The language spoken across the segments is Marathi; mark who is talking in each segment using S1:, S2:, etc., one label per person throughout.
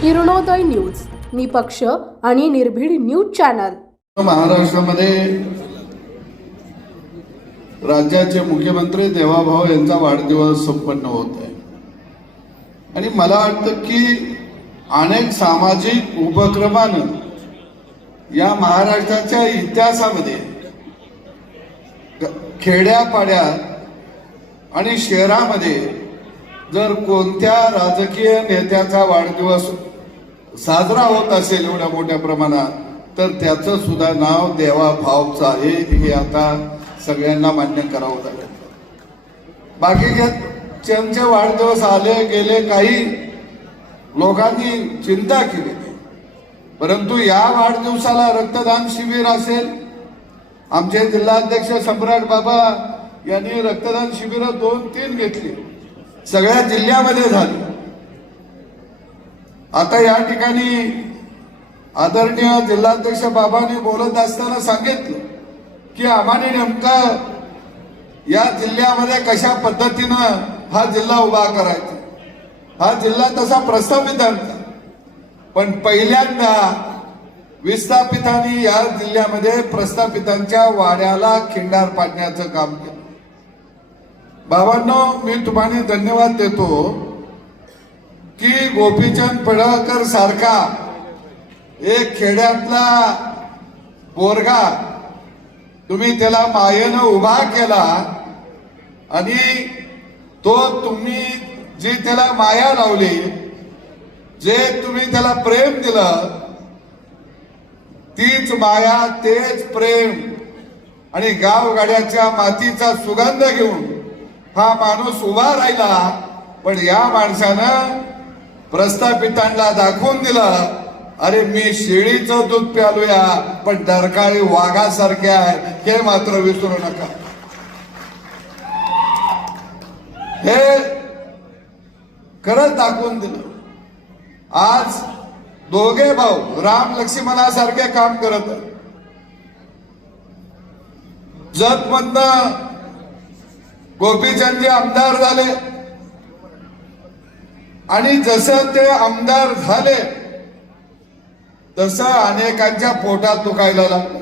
S1: किरणोदय न्यूज. निपक्ष आणि निर्भीड न्यूज चॅनल.
S2: महाराष्ट्रामध्ये राज्याचे मुख्यमंत्री देवाभाऊ यांचा वाढदिवस संपन्न होत आहे. आणि मला वाटतं की अनेक सामाजिक उपक्रमानं या महाराष्ट्राच्या इतिहासामध्ये खेड्यापाड्यात आणि शहरामध्ये जर कोणत्या राजकीय नेत्याचा वाढदिवस साजरा होत असेल एवढ्या मोठ्या प्रमाणात तर त्याचं सुद्धा नाव देवा भावचं आहे. हे आता सगळ्यांना मान्य करावं लागेल. बाकीच्या वाढदिवस आले गेले काही लोकांनी चिंता केली नाही. परंतु या वाढदिवसाला रक्तदान शिबिर असेल. आमचे जिल्हाध्यक्ष सम्राट बाबा यांनी रक्तदान शिबिर दोन तीन घेतली. सगळ्या जिल्ह्यामध्ये झाली. आता या ठिकाणी आदरणीय जिल्हाध्यक्ष बाबांनी बोलत असताना सांगितलं की आम्हाने नेमकं या जिल्ह्यामध्ये कशा पद्धतीनं हा जिल्हा उभा करायचा? हा जिल्हा तसा प्रस्थापित पण पहिल्यांदा विस्थापितांनी या जिल्ह्यामध्ये प्रस्थापितांच्या वाड्याला खिंडार पाडण्याचं काम केलं. बाबांनो मी तुम्हाला धन्यवाद देतो. की गोपीचंद पडळकर सारखा एक खेड्यातला पोरगा तुम्ही त्याला मायेनं उभा केला आणि तो तुम्ही जी त्याला माया लावली जे तुम्ही त्याला प्रेम दिलं तीच माया तेच प्रेम आणि गावगाड्याच्या मातीचा सुगंध घेऊन हा माणूस उभा राहिला. पण या माणसानं प्रस्थापितांना दाखवून दिलं अरे मी शेळीचं दूध प्यालूया पण डरकाळी वाघासारखे आहे हे मात्र विसरू नका. हे खरंच दाखवून दिलं. आज दोघे भाऊ राम लक्ष्मणासारखे काम करत आहेत. गोपीचंदजी आमदार झाले. आणि जसं ते आमदार झाले तसं अनेकांच्या पोटात दुखायला लागलं.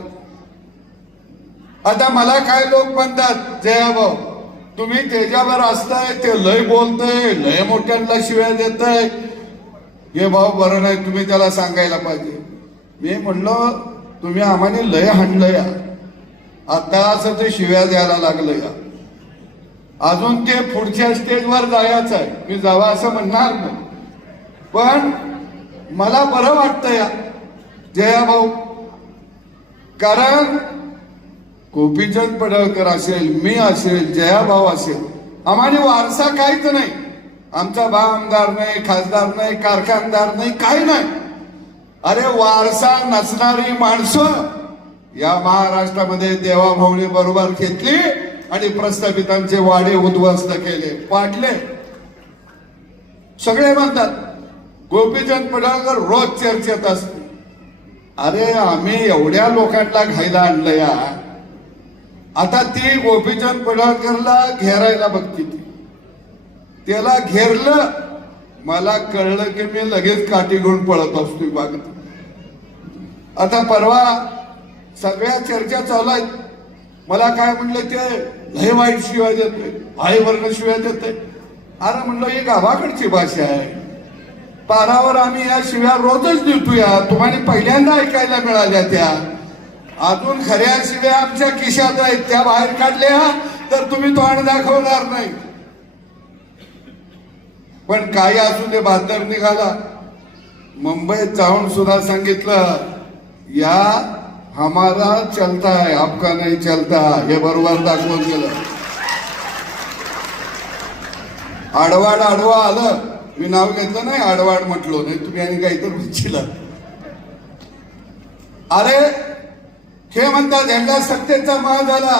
S2: आता मला काय लोक म्हणतात जया भाऊ तुम्ही त्याच्यावर असताय ते लय बोलतय लय मोठ्यांना शिव्या देतय. हे भाऊ बरं नाही तुम्ही त्याला सांगायला पाहिजे. मी म्हणलं तुम्ही आम्हाला लय हाणलं या. आता असं ते शिव्या द्यायला लागलं या. अजून ते पुढच्या स्टेजवर जायचं आहे. मी जावं असं म्हणणार नाही. पण मला बरं वाटतं या. जया भाऊ. कारण गोपीचंद पडळकर असेल मी असेल जया भाऊ असेल आम्हाला वारसा काहीच नाही. आमचा भाव आमदार नाही खासदार नाही कारखानदार नाही काही नाही. अरे वारसा नसणारी माणसं या महाराष्ट्रामध्ये देवाभाऊनी बरोबर घेतली. आणि प्रस्थापितांचे वाडे उद्ध्वस्त केले. पाडले सगळे म्हणतात गोपीचंद पडळकर रोज चर्चेत असते. अरे आम्ही एवढ्या लोकांना घायला आणलं या आता ती गोपीचंद पडळकरला घेरायला बघती. ती त्याला घेरलं मला कळलं की मी लगेच काठी घेऊन पळत असतो. बघत आता परवा सगळ्या चर्चा चालू आहेत. मला काय म्हणलं ते लय वाईट शिवाय देतोय आई वर्ण शिवाय देतोय अरे म्हणलं ही गावाकडची भाषा आहे. पारावर आम्ही या शिव्या रोजच देतोया. तुम्हाला पहिल्यांदा ऐकायला मिळाल्या त्या. अजून खऱ्या शिव्या आमच्या खिशात आहेत. त्या बाहेर काढल्या तर तुम्ही तोंड दाखवणार नाही. पण काही असू दे बहादर निघाला. मुंबईत जाऊन सुद्धा सांगितलं या हमारा चलता है आपका नाही चलता। हे बरोबर दाखवून गेलं आडवाड आडवा आलं. मी नाव घेतलं नाही आडवाड म्हटलो. नाही तुम्ही आणि काहीतरी म्हणशील अरे हे म्हणतात यांना सत्तेचा माळ झाला.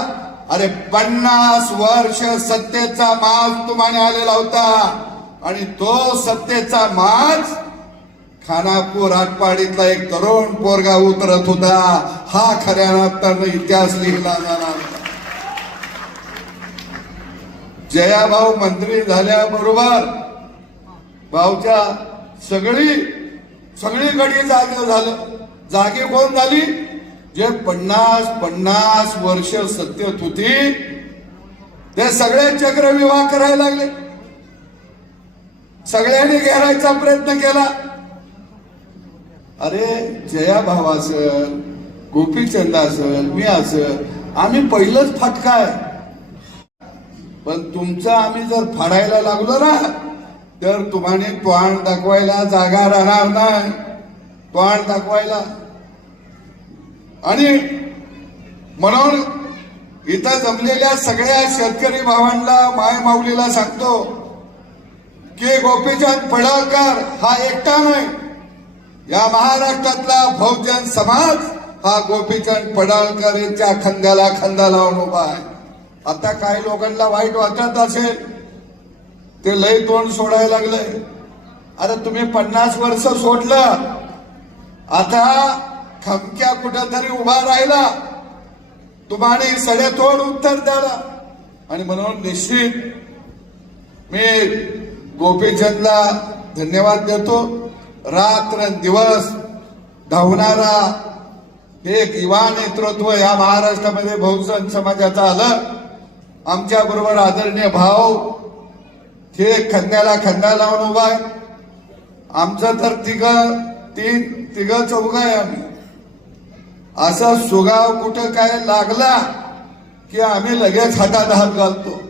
S2: अरे पन्नास वर्ष सत्तेचा माज तुम्हाला आलेला होता. आणि तो सत्तेचा माज खानापूर आटपाडीतला एक तरुण पोरगा उतरत होता. हा खऱ्या अर्थानं इतिहास लिहिला जाणार जयाभाऊ मंत्री झाल्याबरोबर भाऊच्या सगळी सगळीकडे जागे झालं. जागे कोण झाली? जे पन्नास पन्नास वर्ष सत्यत होती ते सगळे चक्रविवाह करायला लागले. सगळ्यांनी घेरायचा प्रयत्न केला. अरे जया भाव असेल गोपीचंद असेल मी असेल आम्ही पहिलंच फटका आहे. पण तुमचं आम्ही जर फाडायला लागलो ना तर तुम्हाला तोंड दाखवायला जागा राहणार नाही. तोंड दाखवायला. आणि म्हणून इथं जमलेल्या सगळ्या शेतकरी भावांना माय माऊलीला सांगतो की गोपीचंद पडळकर हा एकटा नाही. या महाराष्ट्रातला बहुजन समाज हा गोपीचंद पडाळकर यांच्या खांद्याला खांदा लावून उभा आहे. आता काही लोकांना वाईट वाटत असेल ते लय तोंड सोडायला लागलंय अरे तुम्ही पन्नास वर्ष सोडलं आता खमक्या कुठंतरी उभा राहिला. तुम्हाला सडेतोड उत्तर द्याला आणि म्हणून निश्चित मी गोपीचंदला धन्यवाद देतो. रात्र दिवस धावणारा एक युवा नेतृत्व या महाराष्ट्रामध्ये बहुजन समाजाचं आलं. आमच्या बरोबर आदरणीय भाव हे खंद्याला खंदा लावून उभा आहे. आमचं तर तिघ तीन तिघ चौघ आहे आम्ही. असा सुगाव कुठं काय लागला की आम्ही लगेच हातात हात घालतो.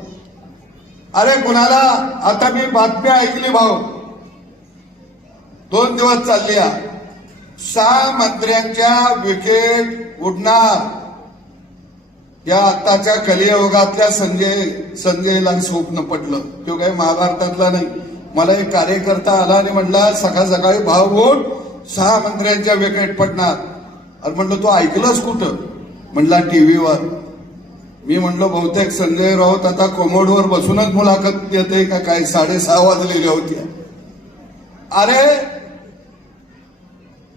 S2: अरे कुणाला? आता मी बातमी ऐकली भाऊ. दोन दिवस चालली सहा मंत्र्यांच्या विकेट उडणार. या आताच्या कलियोगातल्या संजय संजयला स्वप्न पडलं तो काही महाभारतातला नाही. मला एक कार्यकर्ता आला आणि म्हणला सकाळ सकाळी भाव होऊन सहा मंत्र्यांच्या विकेट पडणार. अरे म्हणलं तू ऐकलंस कुठं? म्हणला टीव्हीवर. मी म्हणलो बहुतेक संजय राऊत आता कोमोडवर बसूनच मुलाखत देते का? काय साडेसहा वाजलेल्या होत्या. अरे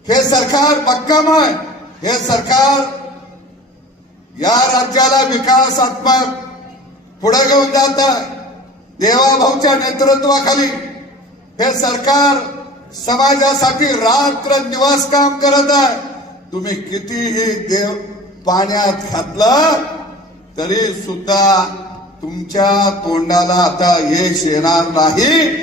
S2: हे सरकार भक्कम आहे. हे सरकार या राज्याला विकासात्मक पुढे घेऊन जात आहे. देवाभाऊच्या नेतृत्वाखाली हे सरकार समाजासाठी रात्र दिवस काम करत आहे. तुम्ही कितीही देव पाण्यात घातलं तरी सुद्धा तुमच्या तोंडाला आता यश येणार नाही.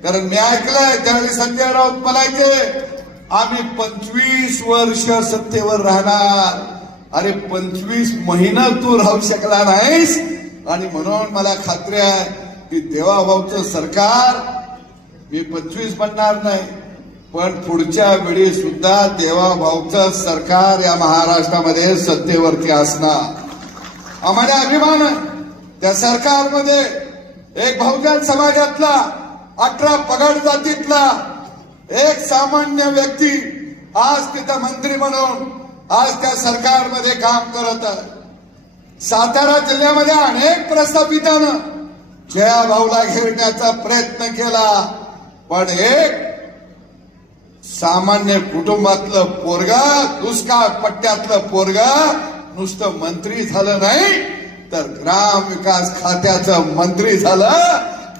S2: कारण मी ऐकलंय त्यावेळी संजय राऊत म्हणायचे आम्ही पंचवीस वर्ष सत्तेवर राहणार. अरे पंचवीस महिना तू राहू शकला नाहीस. आणि म्हणून मला खात्री आहे की देवाभाऊचं सरकार मी पंचवीस म्हणणार नाही. पण पुढच्या वेळी सुद्धा देवाभाऊचं सरकार या महाराष्ट्रामध्ये सत्तेवरती असणार. आम्हाला अभिमान आहे. त्या सरकारमध्ये एक बहुजन समाजातला अठरा पगड जातीतला एक सामान्य व्यक्ती आज तिथं मंत्री म्हणून आज त्या सरकारमध्ये काम करत आहे. सातारा जिल्ह्यामध्ये अनेक प्रस्थापितानं जया भाऊला घेरण्याचा प्रयत्न केला. पण एक सामान्य कुटुंबातलं पोरगा दुष्काळ पट्ट्यातलं पोरगा नुसतं मंत्री झालं नाही तर ग्राम विकास खात्याचं मंत्री झालं.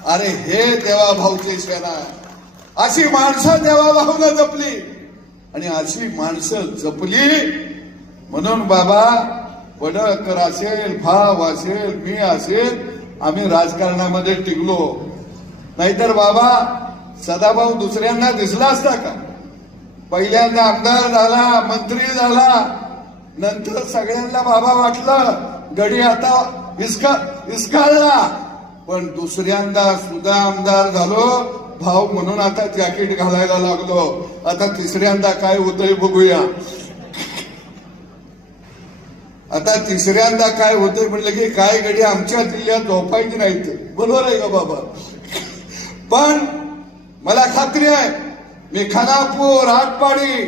S2: अरे हे देवाभाऊची सेना आहे. अशी माणसं देवाभाऊनं जपली. आणि अशी माणसं जपली म्हणून बाबा पडळकर असेल भाव असेल मी असेल आम्ही राजकारणामध्ये टिकलो. नाहीतर बाबा सदाभाऊ दुसऱ्यांना दिसला असता का? पहिल्यांदा आमदार झाला मंत्री झाला नंतर सगळ्यांना बाबा वाटलं गडी आता हिसका हिसकाळला पण दुसऱ्यांदा सुद्धा आमदार झालो भाव म्हणून आता जॅकेट घालायला लागलो. आता तिसऱ्यांदा काय होतंय बघूया. आता तिसऱ्यांदा काय होतंय म्हटलं की काय गडी आमच्या जिल्ह्यात झोपायची नाही बरोबर आहे का बाबा? पण मला खात्री आहे मी खानापूर आटपाडी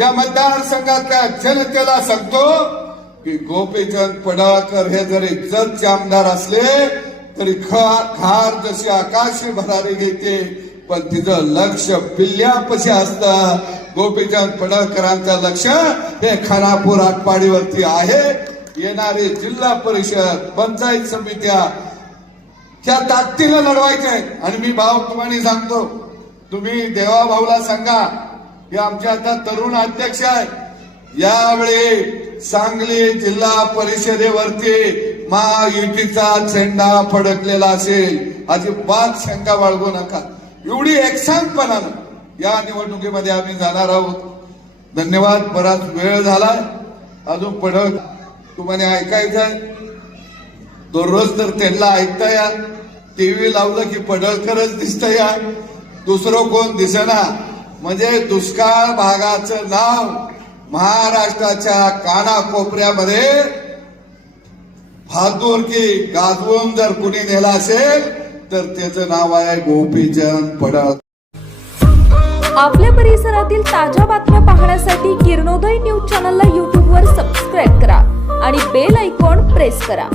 S2: या मतदारसंघातल्या जनतेला सांगतो की गोपीचंद पडाळकर हे जरी जतचे आमदार असले तरी खार जशी आकाशी भरारी घेते पण तिचं लक्ष पिल्ल्यापशी असतं. गोपीचंद पडळकरांचं लक्ष हे खानापूर आटपाडीवरती आहे. येणारे जिल्हा परिषद पंचायत समित्या त्या ताकदीनं लढवायचे आणि मी भाव तुम्हाला सांगतो तुम्ही देवा भाऊला सांगा हे आमचे आता तरुण अध्यक्ष आहे यावेळी सांगली जिल्हा परिषदेवरती महायुतीचा झेंडा फडकलेला असेल. अजिबात शंका बाळगू नका. एवढी एकसांतपणानं या निवडणुकीमध्ये आम्ही जाणार आहोत. धन्यवाद बराच वेळ झाला. अजून पडत तुम्हाला ऐकायचं दररोज तर त्यांना ऐकता या. टीव्ही लावलं की पडळकरच दिसत या. दुसरं कोण दिसेना. म्हणजे दुष्काळ भागाचं नाव महाराष्ट्राच्या कानाकोपऱ्यामध्ये. की गाजवून जर कुणी नेला असेल तर त्याचं नाव आहे गोपीचंद पडळ.
S3: आपल्या परिसरातील ताज्या बातम्या पाहण्यासाठी किरणोदय न्यूज चॅनलला यूट्यूबवर सबस्क्राईब करा आणि बेल आयकॉन प्रेस करा.